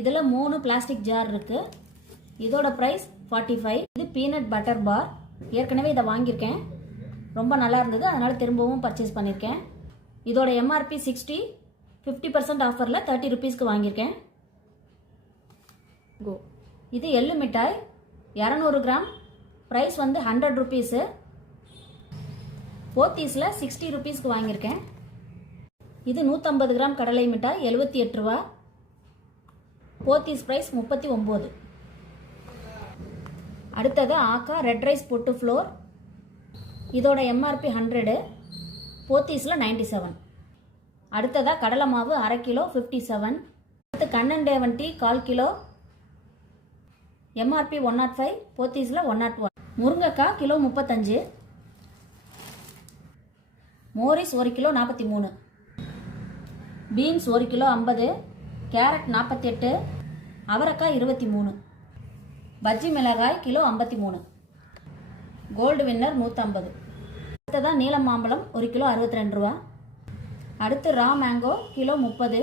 இதில் 3 plastic jar இருக்குது. இதோட ப்ரைஸ் 45. இது பீனட் பட்டர் பார். ஏற்கனவே இதை வாங்கியிருக்கேன், ரொம்ப நல்லா இருந்தது, அதனால் திரும்பவும் பர்ச்சேஸ் பண்ணியிருக்கேன். இதோட எம்ஆர்பி 60, 50% ஆஃபரில் 30 ருபீஸ்க்கு வாங்கியிருக்கேன். இது எள்ளு மிட்டாய் 200 கிராம், ப்ரைஸ் வந்து 100 ருபீஸு. போத்தீஸில் 60 ருபீஸ்க்கு வாங்கியிருக்கேன். இது 150 கிராம் கடலை மிட்டாய் 78 ரூபா. போத்தீஸ் ப்ரைஸ் 39. அடுத்தது ஆக்கா ரெட் ரைஸ் பொட்டு ஃப்ளோர். இதோட எம்ஆர்பி 100, போத்தீஸில் 97. அடுத்ததாக கடலை மாவு அரை கிலோ 57. அடுத்து கண்ணன் தேவன் டீ 1/4 கிலோ, எம்ஆர்பி 105, போத்தீஸில் 101. முருங்கைக்காய் kilo 35. Morris 1 kilo 43. Beans 1 kilo 50. Carrot 48. அவரைக்காய் 23. பஜ்ஜி மிளகாய் கிலோ 53. Gold winner 150. அடுத்ததான் நீலம் மாம்பழம் 1 கிலோ 62 ரூபா. அடுத்து ரா மேங்கோ கிலோ 30.